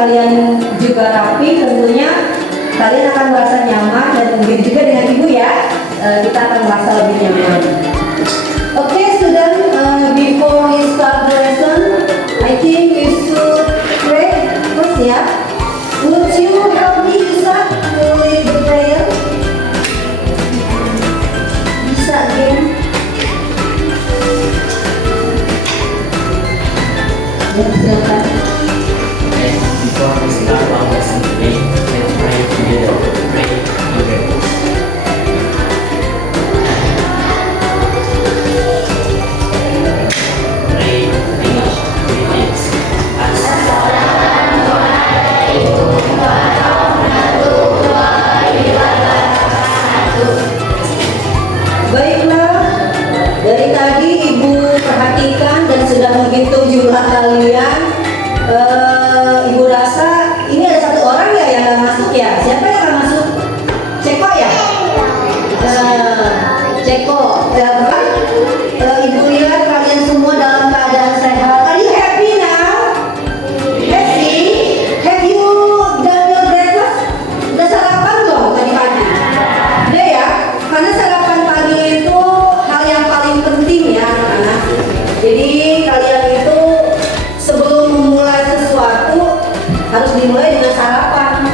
kalian juga rapi, tentunya kalian akan merasa nyaman dan mungkin juga dengan ibu ya, kita akan merasa lebih nyaman. Okay, student, before we start the lesson, I think we should pray first ya. Would you help me, Isa, to lead the prayer? Bisa again. Silakan. Before we start our lesson today, let's pray together. Pray together. Pray finish greetings. Baiklah, dari tadi ibu perhatikan dan sudah menghitung jumlah kalian. Ibu rasa ini ada satu orang ya yang nggak masuk ya. Siapa yang nggak masuk? Ceko ya? Ceko. Ibu lihat kalian semua dalam keadaan sehat. Are you happy now? Happy? Have you done your breakfast? Udah sarapan belum tadi pagi? Udah ya? Karena sarapan pagi itu hal yang paling penting ya anak-anak. Jadi kalian itu sebelum memulai sesuatu harus dimulai dengan sarapan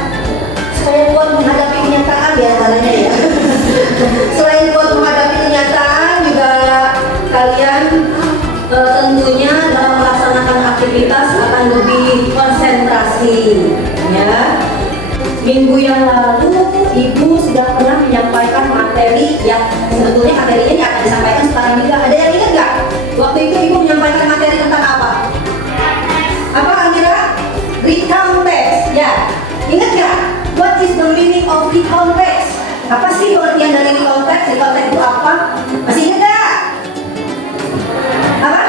supaya kuat menghadapi kenyataan ya caranya ya. Selain kuat menghadapi kenyataan juga kalian tentunya dalam melaksanakan aktivitas akan lebih konsentrasi ya. Minggu yang lalu ibu sudah pernah menyampaikan materi yang sebetulnya materinya yang akan disampaikan sekarang juga. Ada yang ingat nggak? Waktu itu ibu menyampaikan materi tentang apa? Apa Amira? Recount text. Ya, ingat nggak? What is the meaning of recount text? Apa sih pengertian dari recount text? Recount text itu apa? Masih ingat nggak? Apa?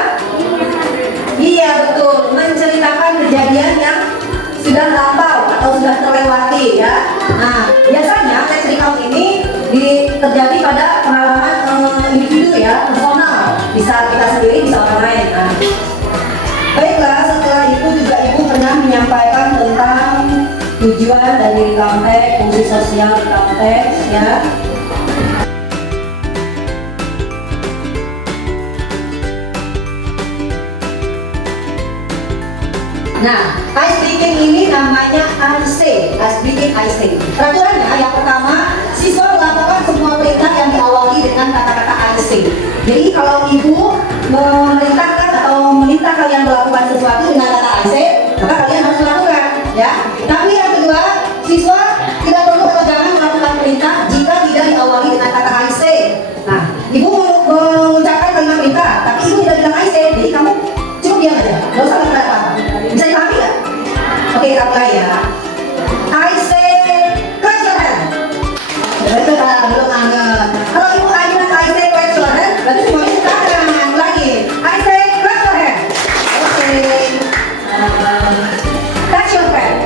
Iya betul, menceritakan kejadian yang sudah lampau atau sudah terlewati ya. Nah, biasanya teks recount ini terjadi pada pengalaman individu ya, personal. Bisa kita sendiri, bisa orang lain. Nah, baiklah, setelah itu juga ibu pernah menyampaikan tentang tujuan dari recount text, fungsi sosial recount text ya. Nah, ice breaking ini namanya IC, ice breaking IC. Peraturannya yang pertama, siswa melakukan semua perintah yang diawali dengan kata-kata IC. Jadi kalau ibu memerintahkan atau meminta kalian melakukan sesuatu dengan kata IC, maka kalian harus melakukan, ya. Tapi yang kedua, siswa tidak perlu atau jangan melakukan perintah jika tidak diawali dengan kata IC. Nah, ibu mengucapkan kalimat perintah, tapi ibu tidak bilang IC, jadi kamu cukup diam aja, nggak usah berkata apa. Bisa dipahami nggak? Oke, kita mulai ya. I say, clap your hand. Betul kan? Belum anget. Kalau ibu bilang I say, clap your hand, berarti semuanya sekarang lagi. I say, clap your hand. Oke. Touch your hand.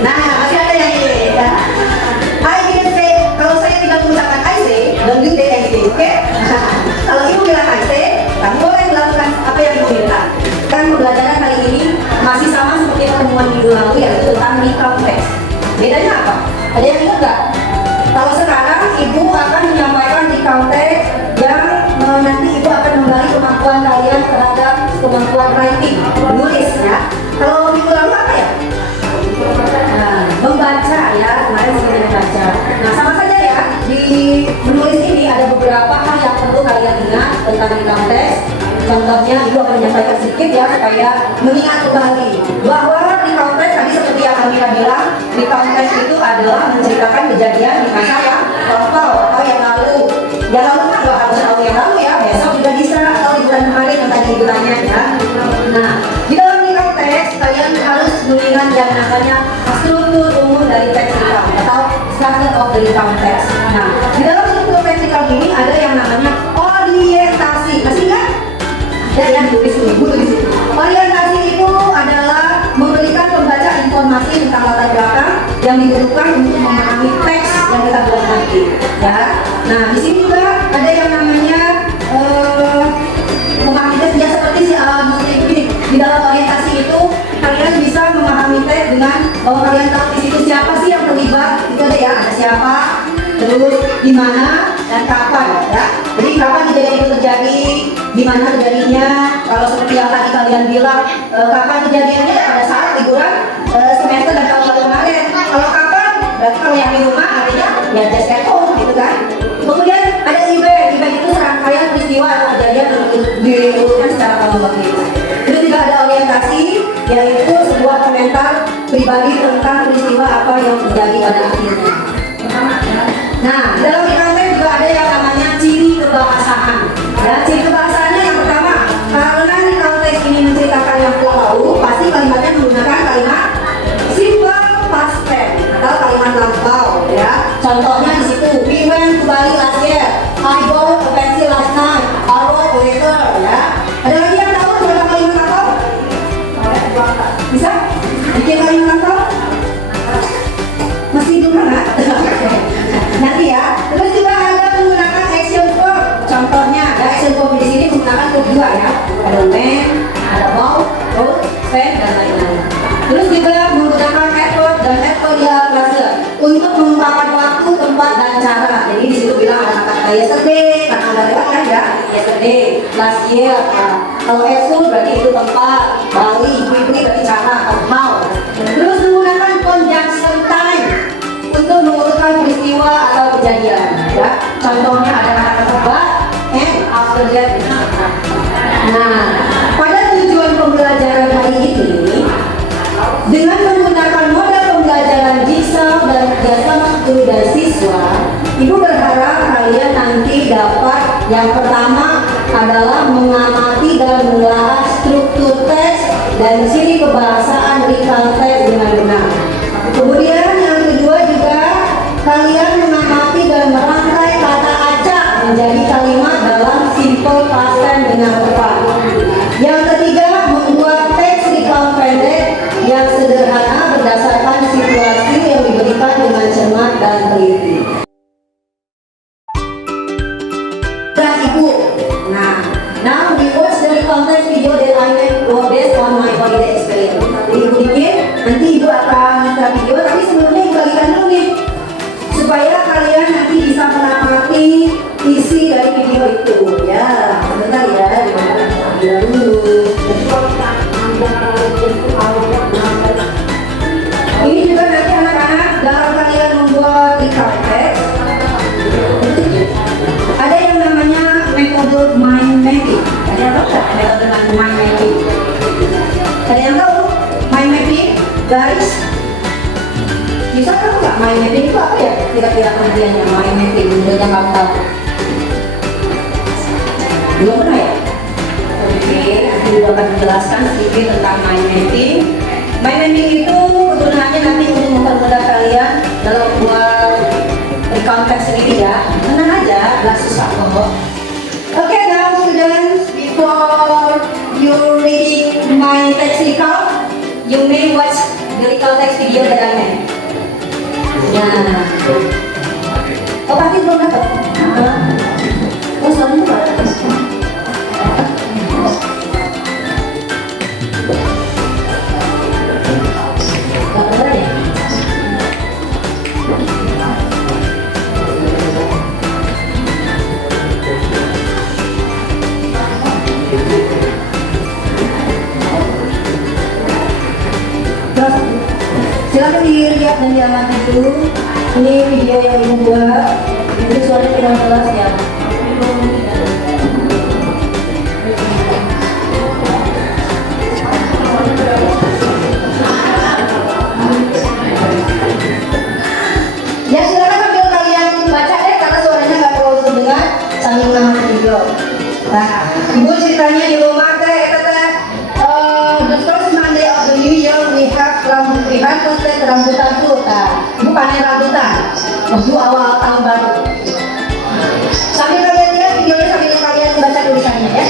Nah, masih ada yang ini. Ya. I didn't say, kalau saya tidak mengucapkan I say, don't do that anything, oke? Kalau ibu bilang I say, kamu boleh melakukan apa yang ibu minta. Kan pembelajaran kali ini masih sama seperti pertemuan minggu lalu, yaitu tentang recount text. Bedanya apa? Ada yang ingat nggak? Kalau sekarang ibu akan menyampaikan recount text yang nanti ibu akan menggali kemampuan kalian terhadap kemampuan writing, menulis ya. Kalau minggu lalu apa ya? Nah, membaca ya, kemarin sudah membaca. Nah, sama saja ya, di menulis ini ada beberapa hal yang perlu kalian ingat tentang recount text. Contohnya, ibu akan menyampaikan sedikit ya supaya mengingat kembali bahwa recount text tadi seperti yang Amira bilang, recount text itu adalah menceritakan kejadian di masa yang lampau atau yang lalu. Yang lalu kan nggak harus tahu yang lalu ya, besok juga bisa atau di bulan kemarin yang tadi ibu tanya ya. Nah, di dalam recount text kalian harus mengingat yang namanya struktur umum dari teks recount atau structure of the recount text. Nah, di dalam struktur teks recount ini ada yang namanya orientasi. Masih ingat? Ya, tulis dulu, tulis dulu. Orientasi itu adalah memberikan pembaca informasi tentang latar belakang yang dibutuhkan untuk memahami teks yang kita buat nanti. Ya, nah di sini juga ada yang namanya memahami teks ya seperti si gini. Di dalam orientasi itu kalian bisa memahami teks dengan bahwa kalian tahu di situ siapa sih yang terlibat, itu ada ya, ada siapa, terus di mana dan kapan ya. Jadi kapan kejadian itu terjadi, di mana terjadinya, kalau seperti yang tadi kalian bilang, kapan kejadiannya pada saat liburan semester dan tahun kemarin. Kalau kapan, berarti kalau yang di rumah artinya ya just at home gitu kan. Kemudian ada event itu serangkaian peristiwa atau kejadian diurutkan secara kronologis. Terus juga ada orientasi, yaitu sebuah komentar pribadi tentang peristiwa apa yang terjadi pada akhirnya. Nah, dalam konten juga ada yang namanya ciri kebahasaan. Ya, ciri kebahasaannya yang pertama, karena di konteks ini menceritakan yang telah lalu, pasti kalimatnya menggunakan kalimat simple past tense atau kalimat lampau. Ya, contohnya di situ, we went to Bali last year. I bought a pencil last night. I wrote a letter. Ya, ada lagi yang tahu tentang kalimat lampau? Bisa? Bikin kalimat lampau? Masih belum kan? Nanti ya. Terus juga ada menggunakan action verb. Contohnya ada action verb di sini menggunakan verb dua ya. Ada when, ada about, wrote, spend dan lain-lain. Terus juga menggunakan effort dan effort di alat frase untuk mengungkapkan waktu, tempat dan cara. Jadi di situ bilang ada kata yesterday, karena ada lewat kan ya. Yesterday, last year. Kalau effort berarti itu tempat, Bali, quickly berarti cara atau how. Terus menggunakan conjunction time untuk mengurutkan peristiwa atau kejadian ya. Contohnya ada kata-kata but and after that. Nah, pada tujuan pembelajaran hari ini dengan menggunakan model pembelajaran jigsaw dan kerjasama guru dan siswa, Ibu berharap kalian nanti dapat yang pertama adalah mengamati dan menelaah struktur teks dan ciri kebahasaan recount teks dengan benar. Kemudian yang kedua juga kalian mengamati dan merangkai kata acak menjadi kalimat dalam simple past tense dengan tepat. Yang ketiga, membuat teks recount pendek yang sederhana berdasarkan situasi yang diberikan dengan cermat dan teliti. Dan Ibu, now we watch the recount text video that I made based on my holiday experience. Jadi Ibu bikin, nanti Ibu akan minta video, tapi sebelumnya Ibu bagikan dulu nih, supaya kalian nanti bisa mengamati isi dari video itu. Ya, sebentar ya, dimana dulu. Ini juga nanti anak-anak dalam kalian membuat recount text, ada yang namanya metode mind mapping. Ada yang tahu nggak metode mind mapping? Ada yang tahu mind mapping, guys? Bisa tahu nggak mind mapping itu apa ya? Kira-kira pengertiannya mind mapping menurut yang kamu tahu? Belum pernah ya? Oke, nanti juga akan menjelaskan sedikit tentang mind mapping. Mind mapping itu kegunaannya nanti untuk mempermudah kalian dalam buat recount text sendiri ya. Tenang aja, nggak susah kok. Oke, now students, before you reading my text recount, you may watch the recount text video that I made. Nah, oh pasti belum dapat. Oh selalu dapat. Dapat ya? Silakan dilihat dan diamati dulu. Ini video yang Ibu buat. Itu suaranya kurang jelas ya. Ya silakan sambil kalian baca deh karena suaranya nggak terlalu terdengar sambil mengamati video. Nah, Ibu ceritanya di rumah teh, the first Monday of the New Year we harvested rambutan fruit. Ibu panen rambutan waktu awal tahun baru. Sambil kalian lihat videonya sambil kalian baca tulisannya ya.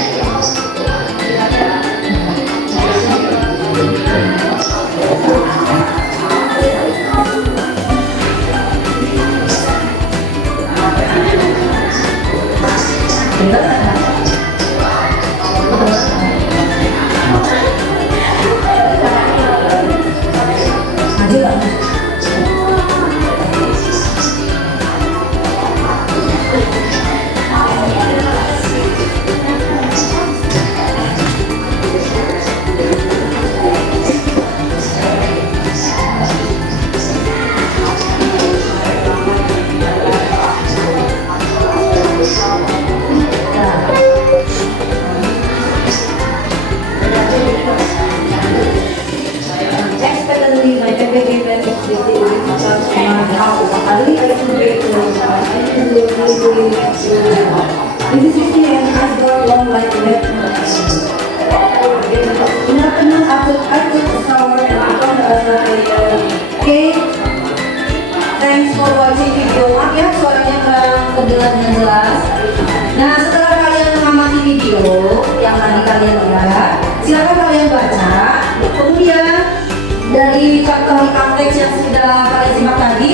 mengetahui konteks yang sudah kalian simak tadi,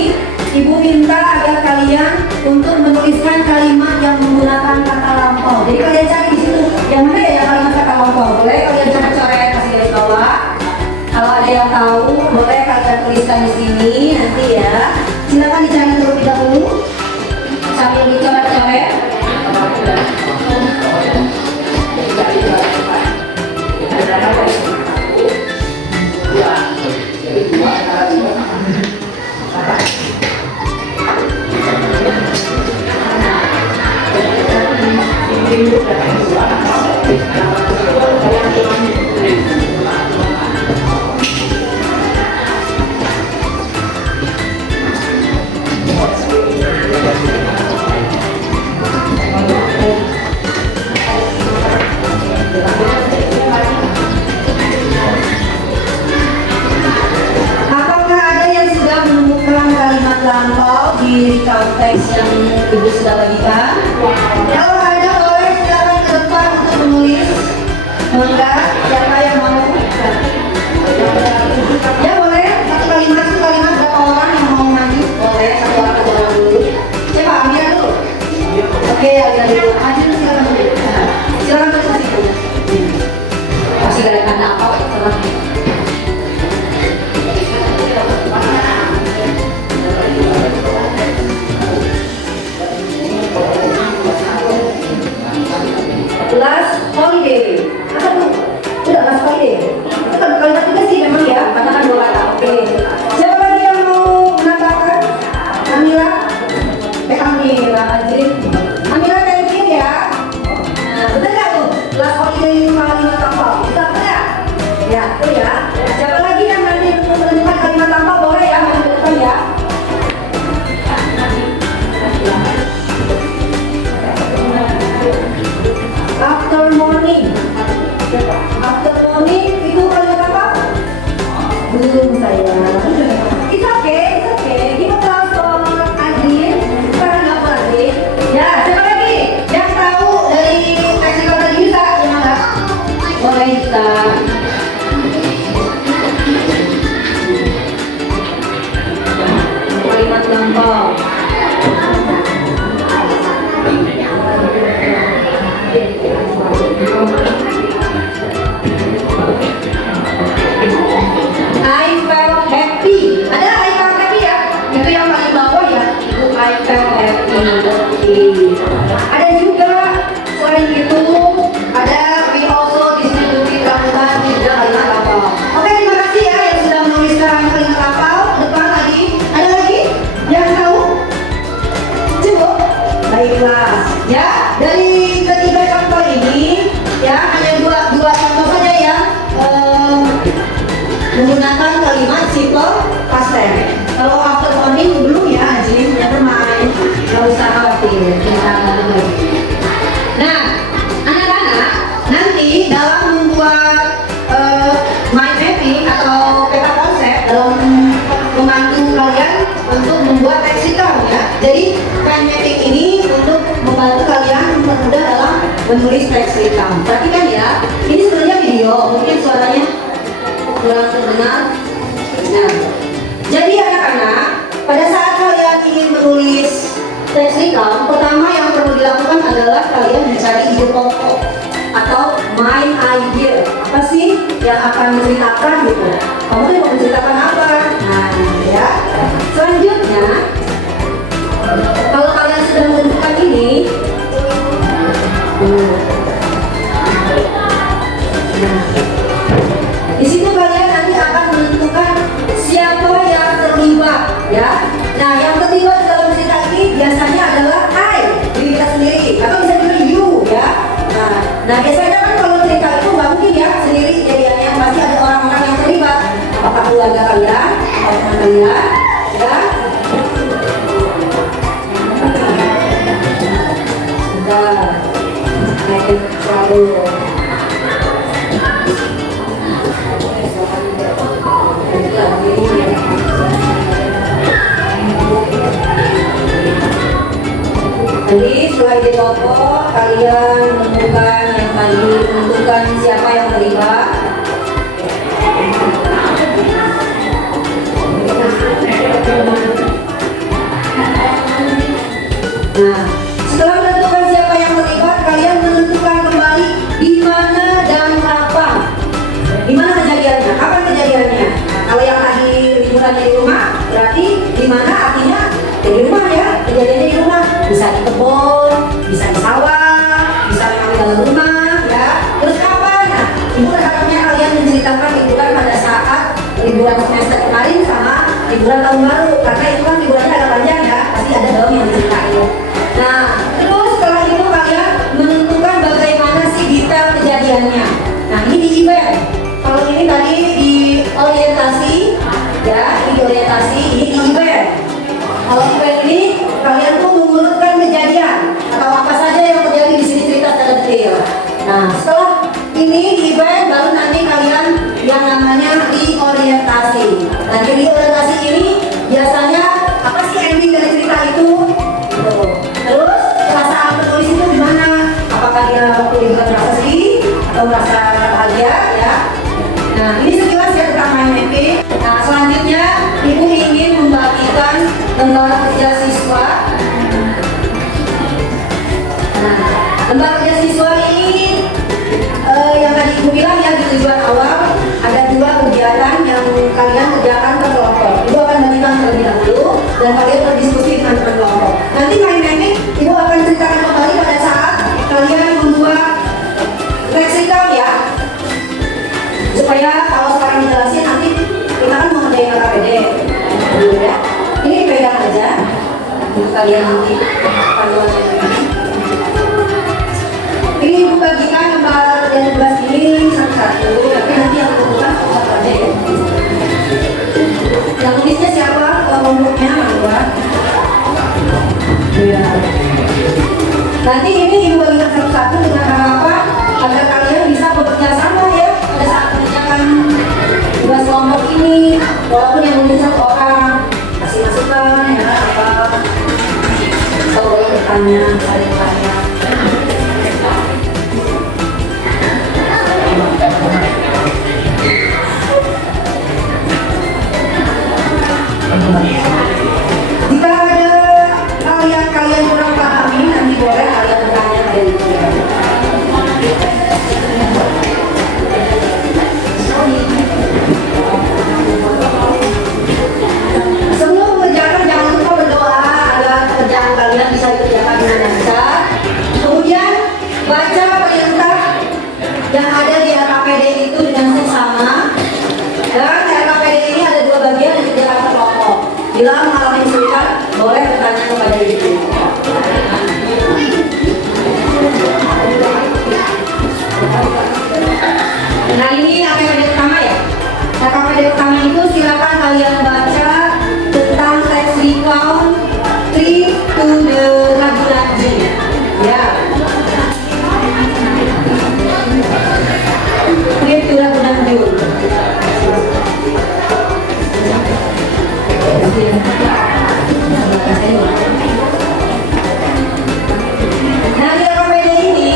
Ibu minta agar kalian untuk menuliskan kalimat yang menggunakan kata lampau. Jadi kalian cari di situ yang mana ya kalimat kata lampau. Boleh kalian coret-coret kasih garis bawah. Kalau ada yang tahu, boleh kalian tuliskan di sini nanti ya. Silakan dicari terlebih dahulu sambil dicoret-coret. Apakah ada yang sudah menemukan kalimat lampau di konteks yang Ibu sudah bagikan? Kalau ada, boleh silakan ke depan untuk menulis. Enggak, siapa yang mau? Ya boleh, satu kalimat berapa orang yang mau maju? Boleh, satu orang dulu. Coba Amira dulu. Oke, Amira dulu. Maju silakan dulu. Silakan tulis di situ. Masih ada tanda apa? Last holiday. Apa tuh? Udah last holiday. Itu kan kalimat juga sih memang ya. Katakan dua kata. Oke. Siapa lagi yang mau menambahkan? Amira. Amira Azri. Amira thank ya. Nah, betul nggak tuh? Last holiday itu kalimat apa? Kita benar? Ya, betul ya. Siapa lagi yang nanti menemukan kalimat apa? Boleh ya, maju ke depan ya. After morning. After morning itu kalimat apa? Belum saya. It's okay. Give applause for Adin. Sekarang nggak apa Adin? Ya, siapa lagi yang tahu dari teks tadi bisa? Yang mana? Boleh bisa. Kalimat lampau. I felt happy. Ada I felt happy ya? Itu yang paling bawah ya. Itu I felt happy. Ada juga selain itu ada we also distributed rambutan juga kalimat lampau. Oke, terima kasih ya yang sudah menuliskan kalimat lampau. Depan lagi. Ada lagi yang tahu? Cukup. Baiklah. Ya, dari ketiga contoh ini ya hanya dua contoh saja yang menggunakan kalimat simple past tense. Kalau after morning belum ya, Ajin, never mind. Gak usah khawatir, kita ngomong lagi. Nah, anak-anak nanti dalam membuat mind mapping atau peta konsep dalam membantu kalian untuk membuat teks recount ya. Jadi mind mapping ini untuk membantu kalian mempermudah dalam menulis teks recount. Perhatikan ya, ini sebenarnya video, mungkin suaranya kurang terdengar. Nah, jadi anak-anak, pada saat kalian ingin menulis teks recount, pertama yang perlu dilakukan adalah kalian mencari ide pokok atau main idea. Apa sih yang akan menceritakan gitu? Kamu tuh mau menceritakan apa? Nah, ya. Selanjutnya, kalau kalian sudah menentukan ini, di situ kalian nanti akan menentukan siapa yang terlibat ya. Nah, yang terlibat dalam cerita ini biasanya adalah I, diri kita sendiri, atau bisa juga you ya. Nah biasanya kan kalau cerita itu nggak mungkin ya sendiri jadiannya, pasti ada orang-orang yang terlibat. Apakah keluarga kalian, atau teman kalian, ya? Sudah, naik selalu. Jadi setelah di toko kalian menemukan yang tadi, menentukan siapa yang terlibat. bukannya di rumah, berarti di mana artinya di rumah ya, kejadiannya di rumah. Bisa di kebun, bisa di sawah, bisa memang di dalam rumah ya. Terus kapan? Nah, ibu harapnya kalian menceritakan liburan pada saat liburan semester kemarin sama liburan tahun baru, karena itu kan liburannya agak panjang ya, pasti ada dong yang diceritain. Nah, terus setelah itu kalian menentukan bagaimana sih detail kejadiannya. Nah, ini di event. Kalau ini tadi di orientasi, ya, ini di orientasi, ini di event. Kalau event ini kalian tuh mengurutkan kejadian atau apa saja yang terjadi di sini, cerita secara detail. Nah, setelah ini di event baru nanti kalian yang namanya di orientasi. Nah, di orientasi ini biasanya apa sih ending dari cerita itu? Tuh. Terus perasaan penulis itu gimana? Apakah dia waktu liburan merasa sedih atau merasa bahagia ya? Nah, ini sekilas ya tentang main mapping. Nah, selanjutnya ibu ingin membagikan lembar kerja siswa. Nah, lembar kerja siswa ini yang tadi ibu bilang ya di tujuan awal ada 2 kegiatan yang kalian kerjakan per kelompok. Ibu akan bagikan terlebih dahulu dan kalian berdiskusi dengan kelompok. Nanti main mapping ibu akan ceritakan kembali pada saat kalian membuat leksikal ya, supaya kalau sekarang dijelasin nanti kita kan mau ngerjain KKPD dulu ya. Ini pegang aja untuk kalian nanti panduannya ini. Ini ibu bagikan lembar dan tugas ini satu-satu, tapi nanti yang kebetulan satu aja ya. Yang tulisnya siapa? Kelompoknya Mandua. Ya. Nanti ini ibu bagikan satu-satu dengan harapan agar kalian bisa bekerja sama ya pada saat mengerjakan tugas kelompok ini. Walaupun yang menulis 1 orang, kasih masukan ya apa, atau boleh bertanya, saling tanya. Jika ada hal yang kalian kurang pahami, nanti boleh kalian bertanya ke ibu. Sebelum mengerjakan jangan lupa berdoa agar pekerjaan kalian bisa dikerjakan dengan lancar. Kemudian baca perintah yang ada di RKPD itu dengan seksama. Dan RKPD ini ada 2 bagian yang dikerjakan per kelompok. Bila mengalami kesulitan, boleh bertanya kepada ibu. Nah, ini RKPD pertama ya. RKPD pertama itu silakan kalian baca tentang teks recount trip to the Ragunan. Ya. Trip to Ragunan. Nah, di RKPD ini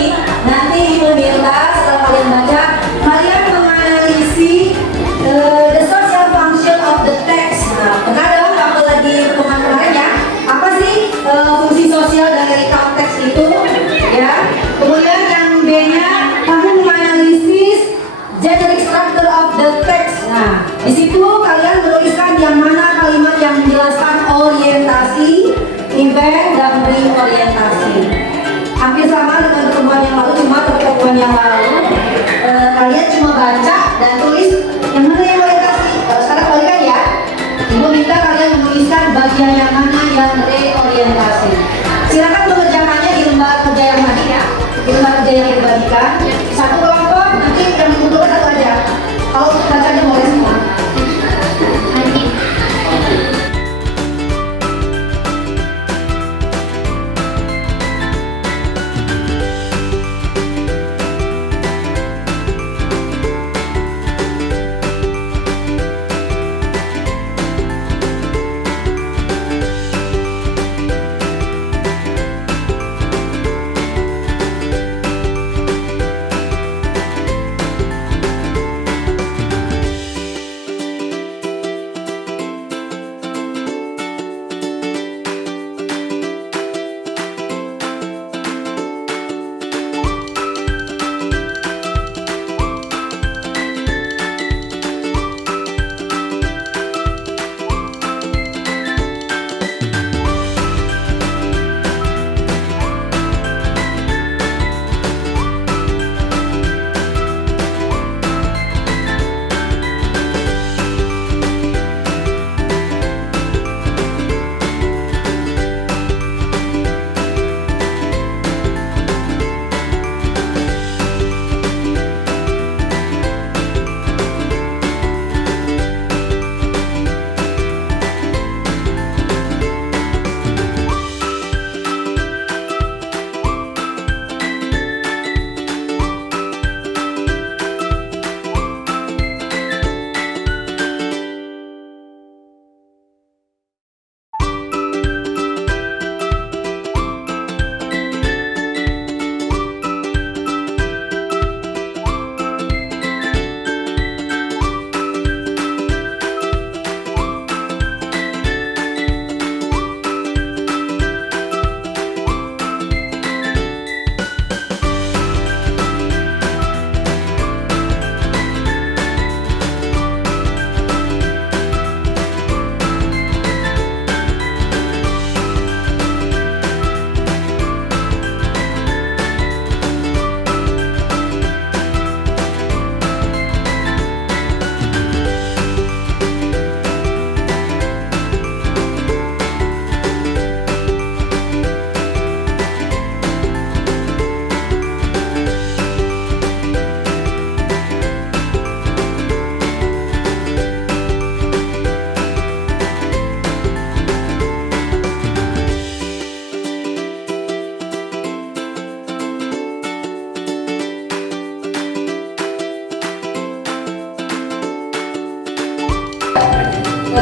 nanti ibu minta setelah kalian baca, kalian menganalisis the social function of the text. Nah, terkadang waktu lagi pertemuan kemarin ya, apa sih fungsi sosial dari konteks itu ya. Kemudian yang B-nya, kamu menganalisis generic structure of the text. Nah, di situ kalian menuliskan yang mana kalimat yang menjelaskan orientasi, event, dan reorientasi. Hampir sama dengan pertemuan yang lalu, cuma pertemuan yang lalu kalian cuma baca dan tulis yang mana yang orientasi. Kalau sekarang balikan ya, ibu minta kalian menuliskan bagian yang mana yang reorientasi. Silakan mengerjakannya di lembar kerja yang tadi ya, di lembar kerja yang dibagikan. Satu kelompok, nanti yang dibutuhkan 1 aja. Kalau bacanya boleh semua.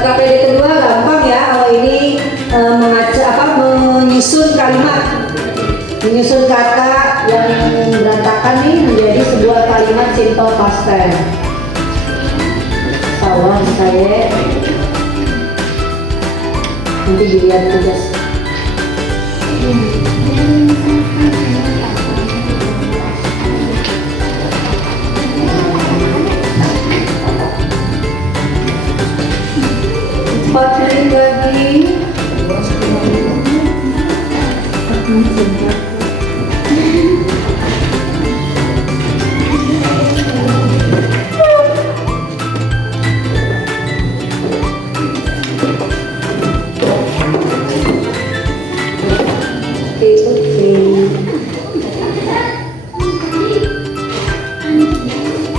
KKPD kedua gampang ya, kalau ini menyusun kalimat, menyusun kata yang berantakan nih menjadi sebuah kalimat simple past tense. Sawah saya nanti dilihat tugas. Empat menit lagi.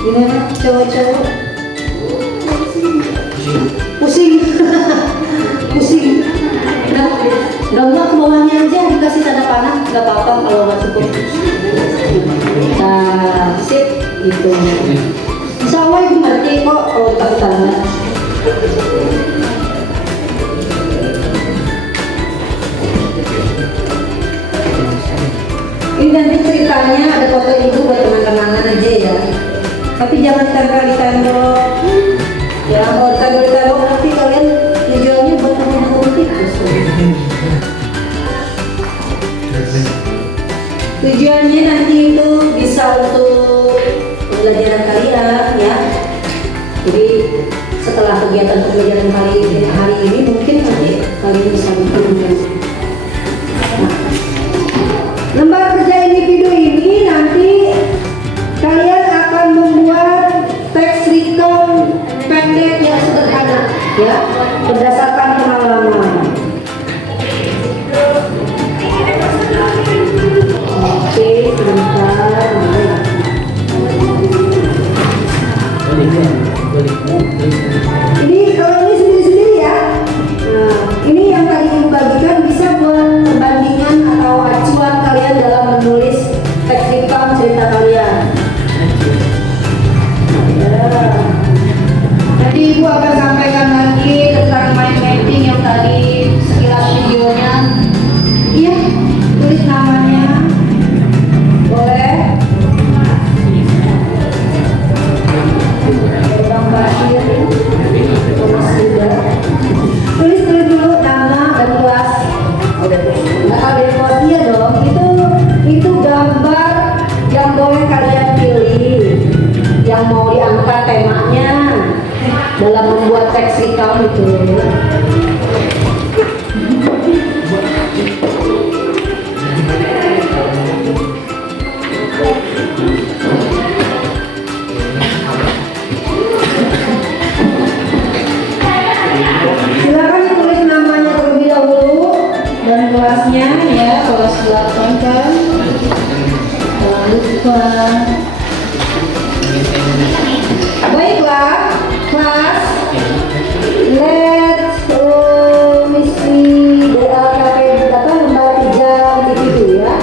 Gimana cowok-cowok? Pusing. Pusing. Udah ke bawahnya aja dikasih tanda panah, nggak apa-apa kalau nggak cukup. Nah, sip, gitu. Insya Allah ibu ngerti kok kalau dikasih tanda. Ini nanti ceritanya ada foto ibu buat kenang-kenangan aja ya. Tapi jangan tempel di tembok. Ya, kalau tempel di tembok nanti kalian tujuannya buat teman-teman tikus. Tujuannya nanti itu bisa untuk pembelajaran kalian ya. Jadi setelah kegiatan pembelajaran hari ini mungkin nanti kalian bisa bergabung. Lembar kerja individu ini nanti kalian akan membuat teks recount pendek yang sederhana ya, berdasarkan pengalaman. Oke, sebentar. Ini kalau ini sendiri-sendiri ya. Nah, ini yang tadi ibu bagikan bisa buat perbandingan atau acuan kalian dalam menulis teks recount cerita kalian. Ya. Nanti ibu akan sampaikan lagi tentang mind mapping yang tadi sekilas videonya. Iya, tulis namanya. Boleh. Bang Basir, Thomas juga. Tulis dulu nama dan kelas. Nggak ada kelas iya dong. Itu gambar yang boleh kalian pilih, yang mau diangkat temanya dalam membuat teks recount itu. Silakan tulis namanya terlebih dahulu dan kelasnya ya, kelas 8 kan. Jangan lupa. Baiklah, kelas. Let's see lembar 3 individu ya.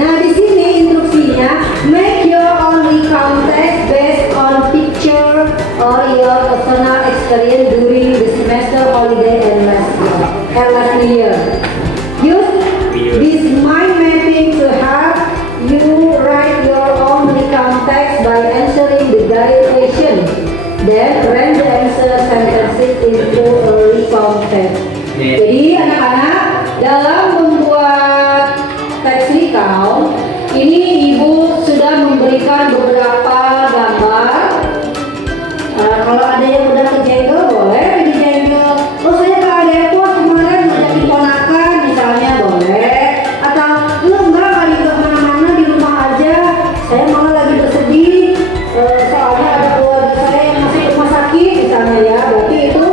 Nah di sini instruksinya, make your own recount text based on picture or your personal experience during the semester holiday and last year. Use this mind mapping to help you write your own recount text by answering the guided question. Then arrange the answer sentences into a recount text. Jadi anak-anak dalam membuat teks recount ini ibu sudah memberikan beberapa gambar. Kalau ada yang udah kejengkel boleh dijengkel. Oh saya ke Depok kemarin ngajakin ponakan misalnya boleh. Atau lu enggak kemana-mana di rumah aja. Saya malah lagi bersedih. Soalnya ada keluarga saya yang masih rumah sakit misalnya ya. Berarti itu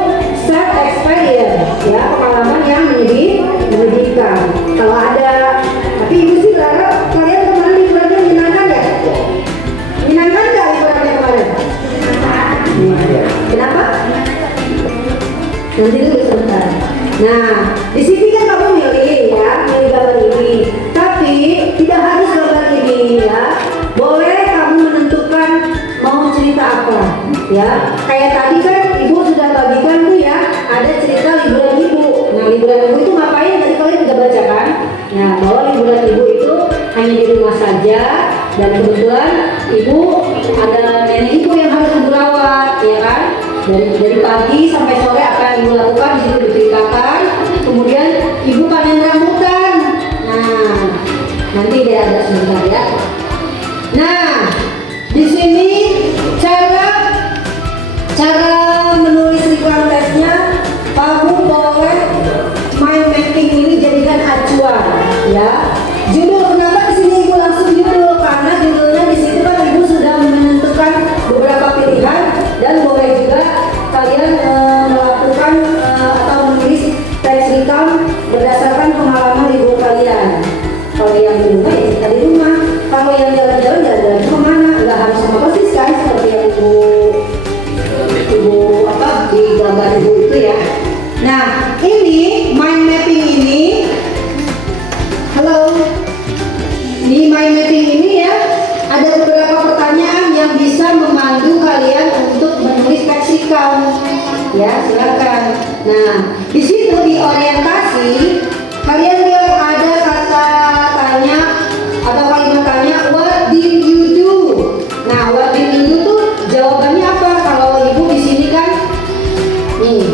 self experience ya, pengalaman yang menyedihkan. Kalau ada, tapi ibu sih berharap kalian kemarin liburannya menyenangkan ya. Menyenangkan nggak liburannya kemarin? Kenapa? Nanti dulu sebentar. Nah, di sini kan kamu milih ya, milih gambar ini. Tapi tidak harus gambar ini ya. Boleh kamu menentukan mau cerita apa ya. Kayak tadi kan ibu sudah bagikan tuh ya liburan ibu itu ngapain? Tadi kalian udah baca kan? Nah, bahwa liburan ibu itu hanya di rumah saja, dan kebetulan ibu ada nenek ibu yang harus ibu rawat, ya kan? Dari pagi sampai sore apa yang ibu lakukan di situ diceritakan. Kemudian ibu panen rambutan. Nah, nanti dia ada sebentar ya. Nah, di sini cara menulis requirement testnya, kamu boleh mind mapping ini jadikan acuan, ya. Judul, kenapa di sini ibu langsung judul? Karena judulnya di situ kan ibu sudah menentukan beberapa pilihan, dan boleh juga kalian melakukan atau menulis teks recount berdasarkan pengalaman ibu kalian. Kalau yang di rumah ya kita di rumah, kalau yang jalan-jalan jalan-jalan kemana? Nggak harus sama persis kan seperti yang ibu apa di gambar ibu itu ya. Nah, ini mind mapping ini, halo, di mind mapping ini ya ada beberapa pertanyaan yang bisa memandu kalian untuk menulis teks recount. Ya, silakan. Nah, di situ di orientasi kalian lihat ada kata tanya atau kalimat tanya, what did you do? Nah, what did you do tuh jawabannya apa? Kalau ibu di sini kan, nih,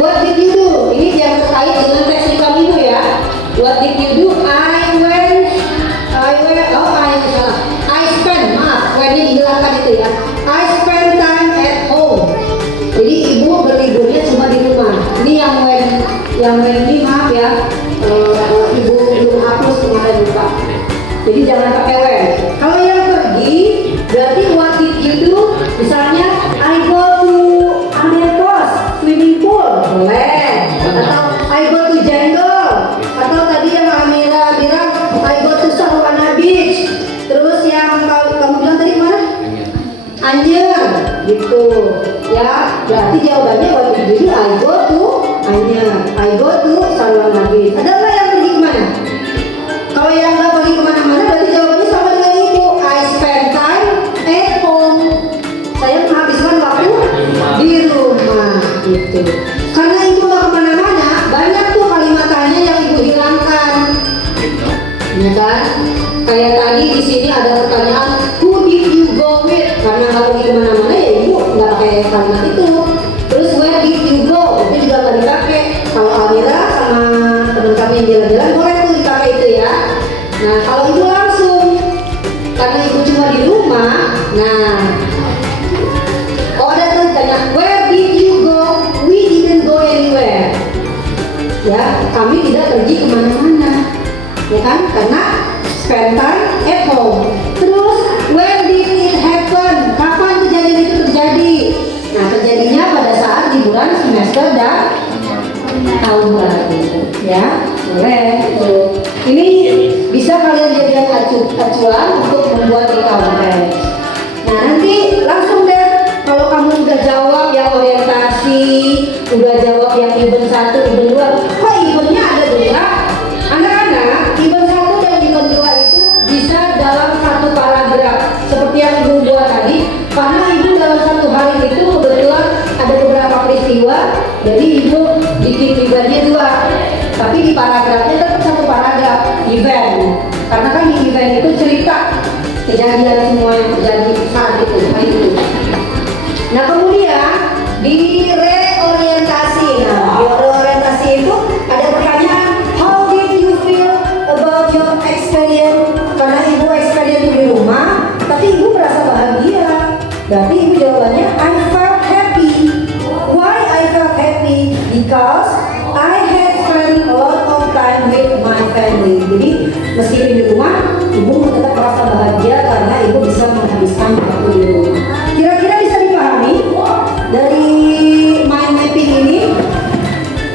what did you do? Ini yang terkait dengan teks recount ibu ya. What did you do? When-nya dihilangkan itu ya. I spend time at home. Jadi ibu berliburnya cuma di rumah. Ini yang when ini maaf ya, ibu belum hapus kemarin lupa. Jadi jangan pakai when. Kalau yang pergi berarti what did you do? Misalnya I go to Americos swimming pool, boleh. Atau I go to Jenggol. Atau tadi yang Amira bilang I go to Sarwana Beach. Terus yang kamu bilang tadi mana? Anyer, gitu. Ya, berarti jawabannya what did you do? I go to Anyer. I go to Sarwana Beach. Ada nggak yang pergi kemana? Kalau yang nggak pergi kemana-mana berarti jawabannya sama dengan ibu. I spend time at home. Saya menghabiskan waktu di rumah, gitu. Karena ibu nggak kemana-mana, banyak tuh kalimat tanya yang ibu hilangkan, ya kan? Kayak tadi di sini ada pertanyaan, who did you go with? Karena nggak pergi kemana-mana ya ibu nggak pakai kalimat itu. Terus where did you go? Itu juga nggak dipakai. Kalau Amira sama teman kami yang jalan-jalan boleh tuh dipakai itu ya. Nah, kalau ibu langsung, karena ibu cuma di rumah, nah, oh ada tuh tanya, where did you go? We didn't go anywhere. Ya, kami tidak pergi kemana-mana, ya kan? Karena spend time at home. Terus, when did it happen? Kapan kejadian itu terjadi? Nah, terjadinya pada saat liburan semester dan tahun baru, ya. Boleh. Ini bisa kalian jadikan acuan untuk membuat recount teks. Nah, nanti langsung deh kalau kamu udah jawab yang orientasi, udah jawab yang event 1, event 2. Kok eventnya ada 2? Anak-anak, event 1 dan event 2 itu bisa dalam satu paragraf seperti yang ibu buat tadi. Karena ibu dalam satu hari itu kebetulan ada beberapa peristiwa, jadi ibu bikin eventnya 2. Tapi di paragrafnya tetap satu paragraf event. Karena kan di event itu cerita kejadian semua yang terjadi saat itu, hari itu. Nah, kemudian di reorientasi. Nah, di reorientasi itu ada pertanyaan, how did you feel about your experience? Karena ibu experience di rumah, tapi ibu merasa bahagia. Berarti ibu jawabannya I felt happy. Why I felt happy? Because I had spent a lot of time with my family. Jadi meskipun di rumah, ibu tetap merasa bahagia karena ibu bisa menghabiskan waktu di rumah. Kira-kira bisa dipahami dari mind mapping ini?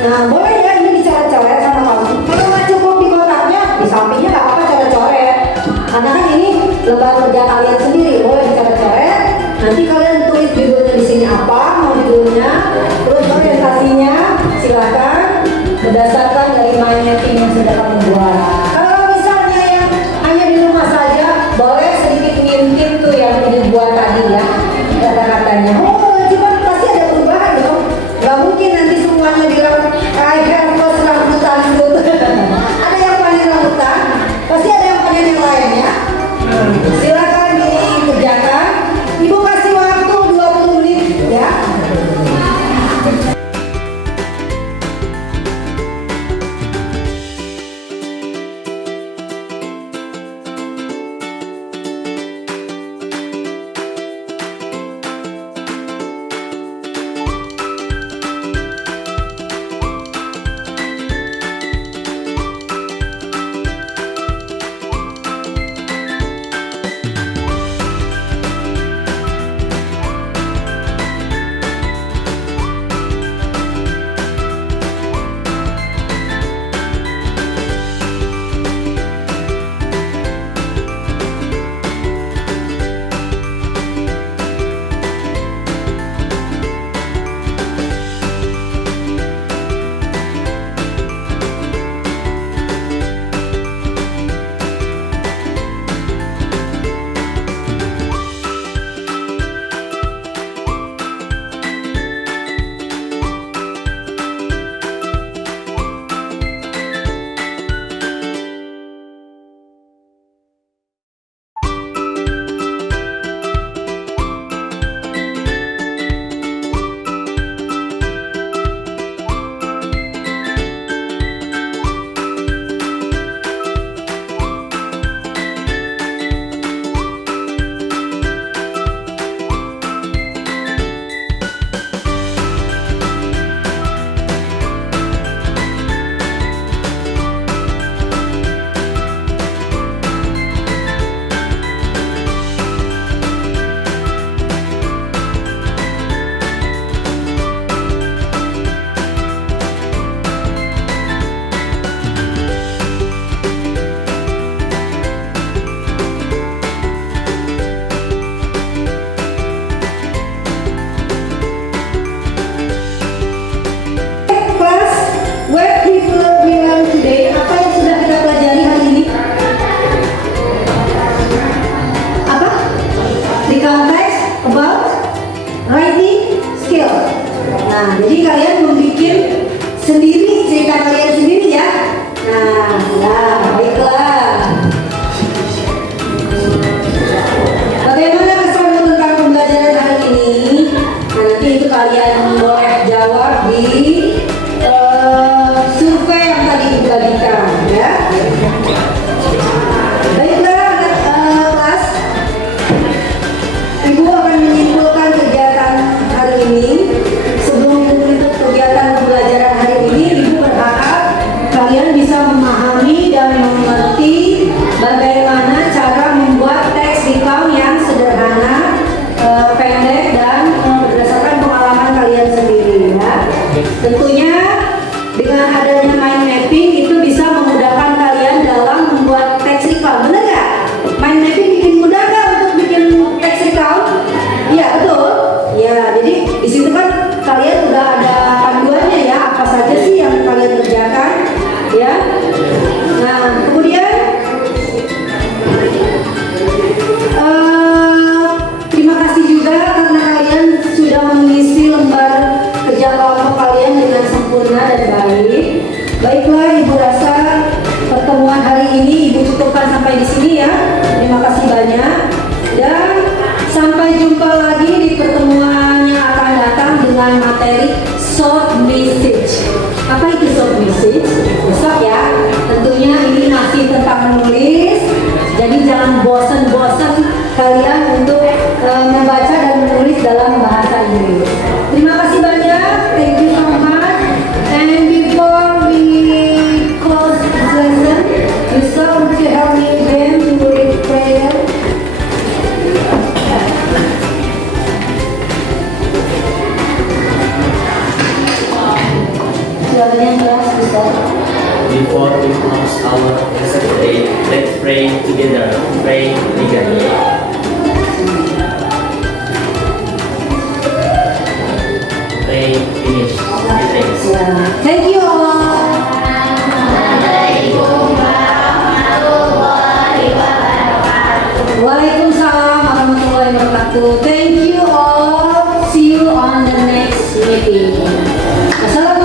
Nah, boleh ya ini dicoret-coret sama kamu. Kalau nggak cukup di kotaknya, di sampingnya nggak apa-apa coret-coret. Karena kan ini lembar kerja kalian sendiri, boleh dicoret-coret. Nanti kalian tulis judulnya di sini apa, mau judulnya, terus orientasinya, silakan berdasarkan dari mind mapping yang sudah kamu buat. Kalau misalnya yang hanya di rumah saja, boleh sedikit ngintip tuh yang dibuat tadi ya, kata-katanya. Oh, cuma pasti ada perubahan dong. Gak mungkin nanti semuanya bilang I have lost dengan adanya mind mapping itu bisa memudahkan kalian dalam membuat tax recount. Benar nggak? Mind mapping bikin mudah nggak untuk bikin tax recount? Iya betul. Ya, jadi di situ kan kalian udah ada panduannya ya, apa saja sih yang kalian kerjakan, ya. Nah, kemudian terima kasih juga karena kalian sudah mengisi lembar kerja kelompok kalian dengan sempurna dan baik. Baiklah, Ibu rasa pertemuan hari ini Ibu cukupkan sampai di sini ya. Terima kasih banyak dan sampai jumpa lagi di pertemuan yang akan datang dengan materi short message. Apa itu short message? Besok ya. Tentunya ini masih tentang menulis. Jadi jangan bosan-bosan kalian untuk membaca dan menulis dalam bahasa Inggris. Terima kasih banyak. Thank you so much. And before we close this lesson, you saw to help me them to read prayer. Silakan yang kelas bisa. Before we close our lesson today, let's pray together. Pray together. Pray finish. Thanks. Thank you all. Waalaikumsalam warahmatullahi wabarakatuh. Thank you all. See you on the next meeting. Assalamualaikum.